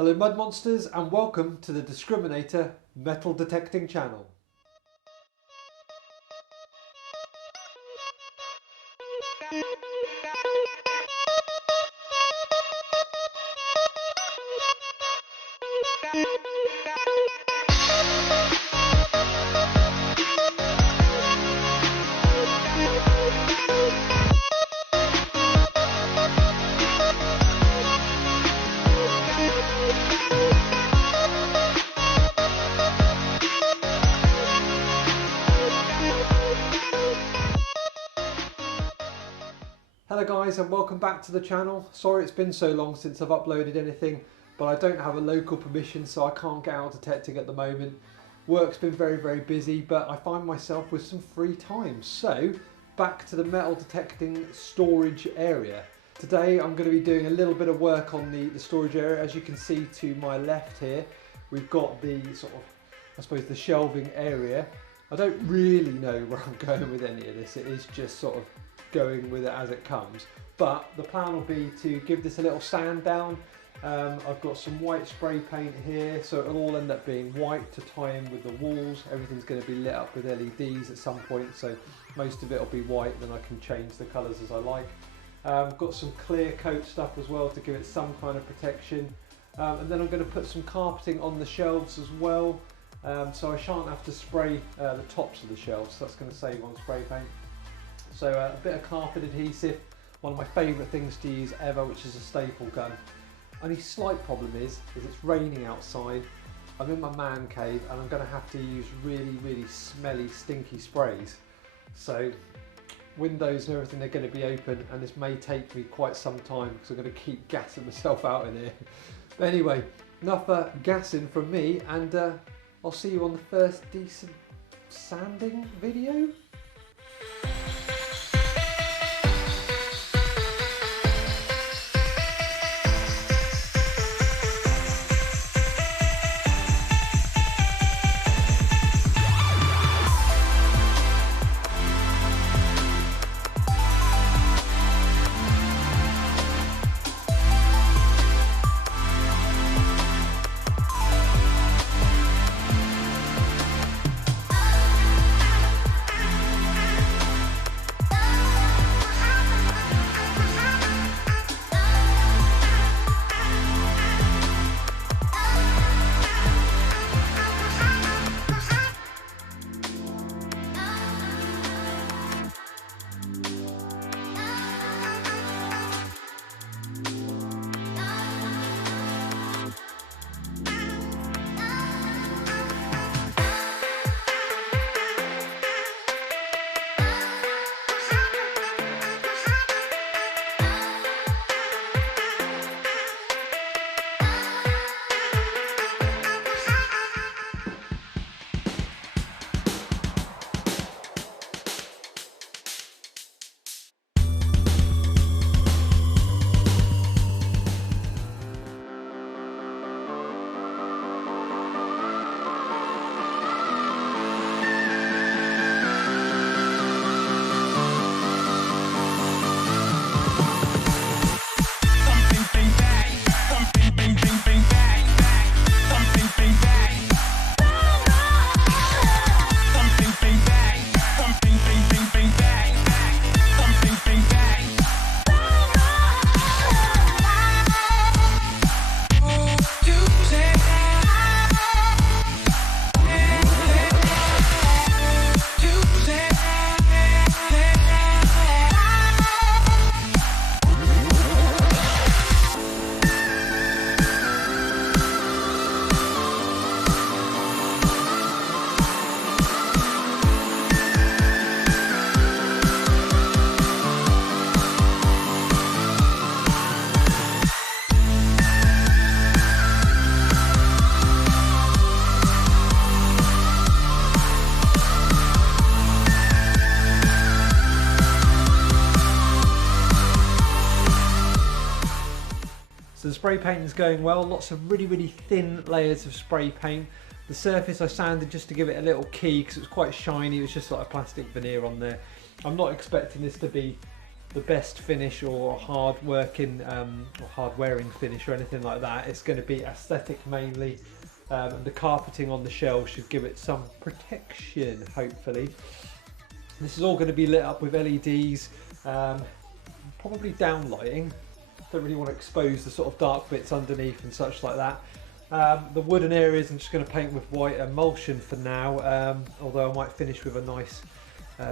Hello Mud Monsters and welcome to the Discriminator metal detecting channel. Hello guys and welcome back to the channel. Sorry it's been so long since I've uploaded anything, but I don't have a local permission so I can't get out detecting at the moment. Work's been very busy, but I find myself with some free time. So back to the metal detecting storage area. Today I'm going to be doing a little bit of work on the storage area. As you can see to my left here, we've got the sort of, I suppose, the shelving area. I don't really know where I'm going with any of this. It is just sort of going with it as it comes, but the plan will be to give this a little sand down. I've got some white spray paint here, so it'll all end up being white to tie in with the walls. Everything's going to be lit up with LEDs at some point, so most of it will be white, then I can change the colours as I like. I've got some clear coat stuff as well to give it some kind of protection, and then I'm going to put some carpeting on the shelves as well, so I shan't have to spray the tops of the shelves, so that's going to save on spray paint. So a bit of carpet adhesive, one of my favourite things to use ever, which is a staple gun. Only slight problem is it's raining outside, I'm in my man cave and I'm going to have to use really smelly, stinky sprays. So windows and everything, they're going to be open and this may take me quite some time because I'm going to keep gassing myself out in here. But anyway, enough gassing from me, and I'll see you on the first decent sanding video. So the spray paint is going well, lots of really thin layers of spray paint. The surface I sanded just to give it a little key because it was quite shiny, it was just like a plastic veneer on there. I'm not expecting this to be the best finish or hard working or hard wearing finish or anything like that. It's going to be aesthetic mainly, and the carpeting on the shelves should give it some protection, hopefully. This is all going to be lit up with LEDs, probably downlighting. Don't really want to expose the sort of dark bits underneath and such like that. The wooden areas I'm just going to paint with white emulsion for now, although I might finish with a nice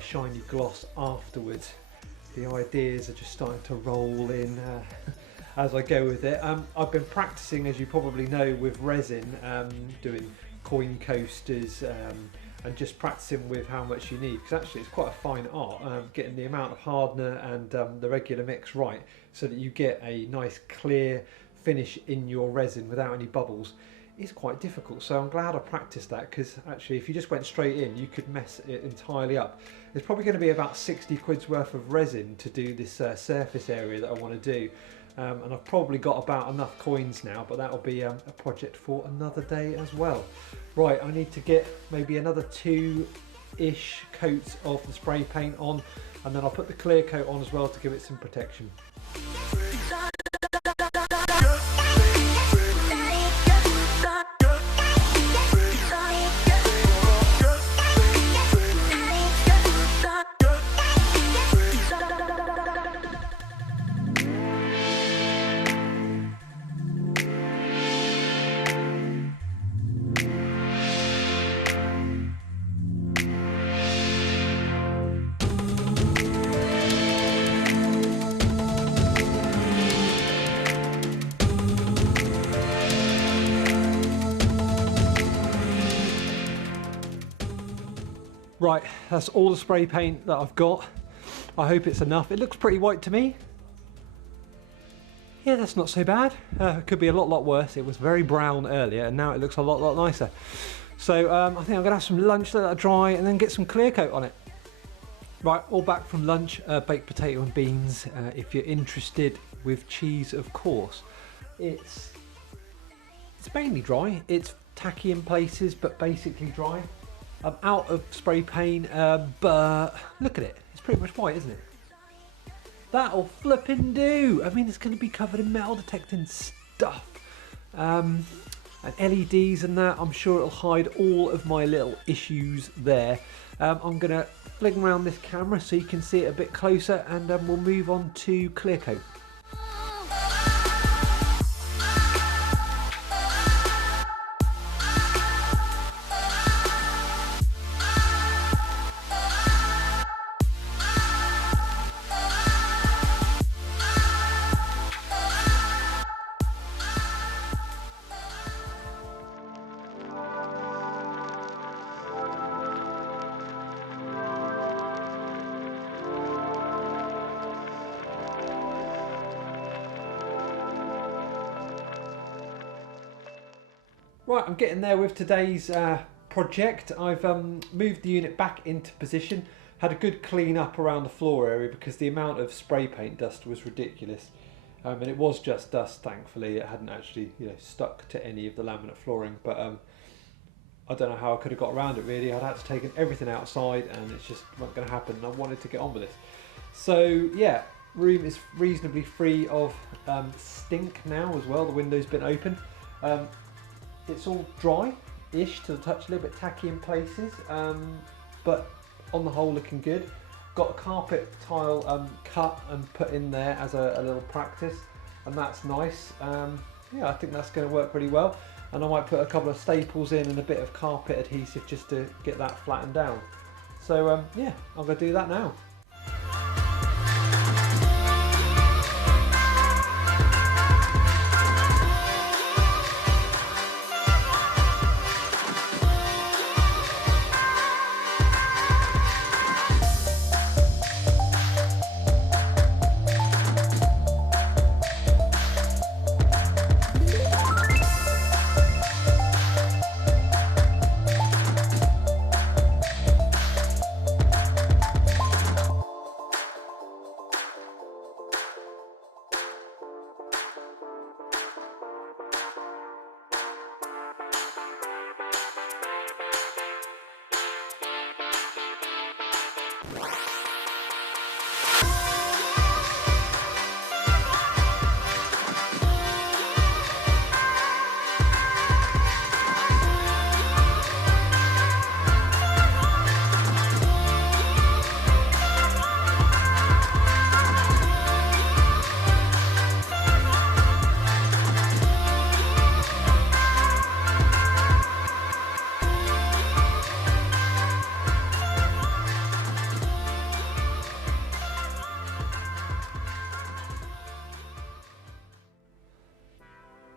shiny gloss afterwards. The ideas are just starting to roll in as I go with it. I've been practicing, as you probably know, with resin, doing coin coasters, and just practicing with how much you need, because actually it's quite a fine art, getting the amount of hardener and the regular mix right so that you get a nice clear finish in your resin without any bubbles is quite difficult. So I'm glad I practiced that, because actually if you just went straight in you could mess it entirely up. It's probably going to be about 60 quid's worth of resin to do this surface area that I want to do, and I've probably got about enough coins now, but that'll be a project for another day as well. Right, I need to get maybe another 2-ish coats of the spray paint on, and then I'll put the clear coat on as well to give it some protection. Right, that's all the spray paint that I've got. I hope it's enough. It looks pretty white to me. Yeah, that's not so bad. It could be a lot worse. It was very brown earlier, and now it looks a lot nicer. So I think I'm gonna have some lunch, let that dry, and then get some clear coat on it. Right, all back from lunch, baked potato and beans. If you're interested, with cheese, of course. It's mainly dry. It's tacky in places, but basically dry. I'm out of spray paint, but look at it. It's pretty much white, isn't it? That'll flippin' do. I mean, it's going to be covered in metal detecting stuff. And LEDs and that, I'm sure it'll hide all of my little issues there. I'm going to fling around this camera so you can see it a bit closer, and we'll move on to clear coat. Right, I'm getting there with today's project. I've moved the unit back into position, had a good clean up around the floor area because the amount of spray paint dust was ridiculous. And it was just dust, thankfully. It hadn't actually, stuck to any of the laminate flooring, but I don't know how I could have got around it really. I'd had to take everything outside and it's just not going to happen, and I wanted to get on with this. So yeah, room is reasonably free of stink now as well. The window's been open. It's all dry-ish to the touch, a little bit tacky in places, but on the whole looking good. Got a carpet tile cut and put in there as a little practice, and that's nice. Yeah, I think that's going to work pretty well. And I might put a couple of staples in and a bit of carpet adhesive just to get that flattened down. So yeah, I'm going to do that now.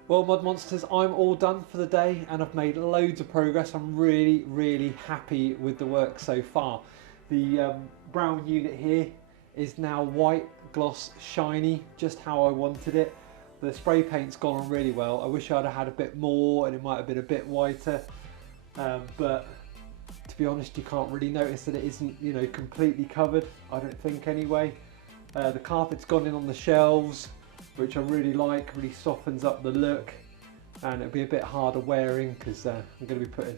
Well, Mod Monsters, I'm all done for the day and I've made loads of progress. I'm really happy with the work so far. The brown unit here is now white, gloss, shiny, just how I wanted it. The spray paint's gone on really well. I wish I'd have had a bit more and it might have been a bit whiter, but to be honest, you can't really notice that it isn't, you know, completely covered, I don't think anyway. The carpet's gone in on the shelves, which I really like, really softens up the look, and it'll be a bit harder wearing because I'm going to be putting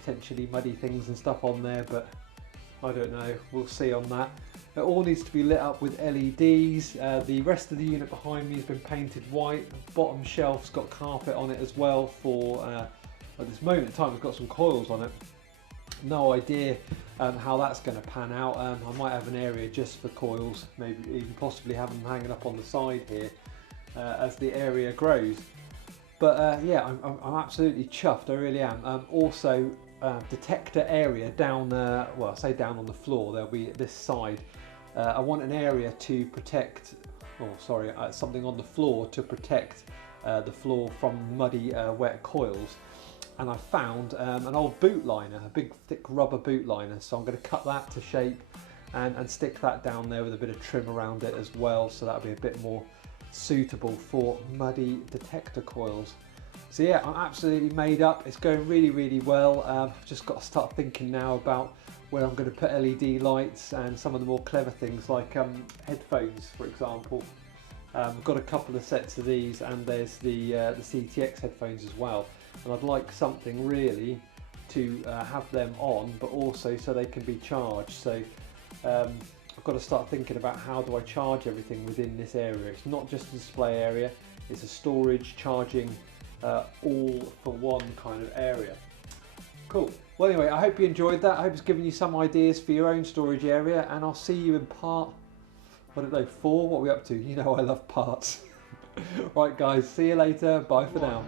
potentially muddy things and stuff on there, but I don't know, we'll see on that. It all needs to be lit up with LEDs. The rest of the unit behind me has been painted white. The bottom shelf's got carpet on it as well for, at this moment in time, it's got some coils on it. No idea how that's going to pan out. I might have an area just for coils, maybe even possibly have them hanging up on the side here as the area grows. But yeah, I'm absolutely chuffed, I really am. Also, detector area down, well, I say down on the floor, there'll be this side. I want an area to protect, oh sorry, something on the floor to protect the floor from muddy, wet coils. And I found an old boot liner, a big thick rubber boot liner, so I'm going to cut that to shape and stick that down there with a bit of trim around it as well, so that'll be a bit more suitable for muddy detector coils. So yeah, I'm absolutely made up. It's going really well. I've just got to start thinking now about where I'm going to put LED lights and some of the more clever things like headphones, for example. I've got a couple of sets of these, and there's the CTX headphones as well. And I'd like something really to have them on, but also so they can be charged. So I've got to start thinking about how do I charge everything within this area. It's not just a display area, it's a storage, charging, all for one kind of area. Cool. Well anyway, I hope you enjoyed that. I hope it's given you some ideas for your own storage area, and I'll see you in part, I don't know, 4? What are we up to? You know I love parts. Right guys, see you later. Bye for now.